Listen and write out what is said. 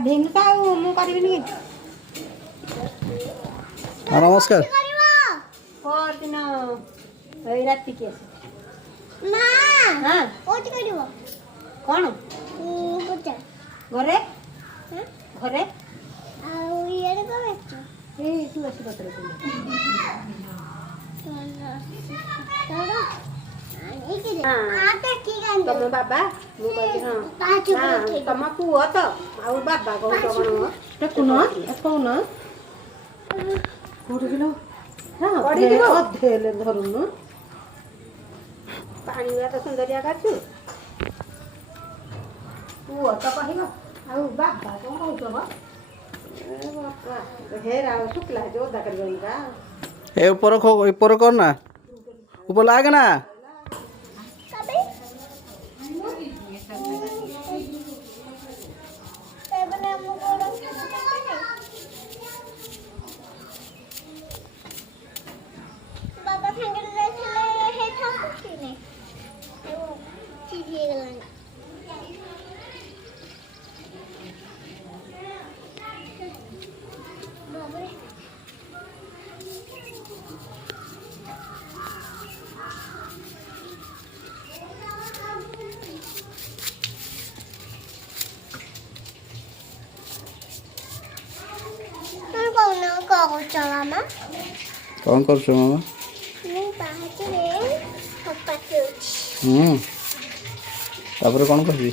गाधेनु तो मु करबिनी नमस्कार परदिन एई राति के ना हां कोठी करिवो कोन पूजा घरे हां घरे आ ये रे को ए तुलसी पत्र तुम बाबा मु कहली हां तुम पुओ तो आ बाबा कहू कोन देखुन कौन कोठी किलो हां पड़ी दिबो अधेले धरुन पानी तो सुंदरिया काचु पुओ तो कहबो आ बाबा कोन कहू ए बाबा हेरा शुक्ला जो दा कर गईगा ए ऊपर कर ना ऊपर लाग ना बाबा संगे रहले हे ठाकुर ने सीधे गेलन बाबा मामा कौन कर मामा नहीं बाहर तापर कौन कहबी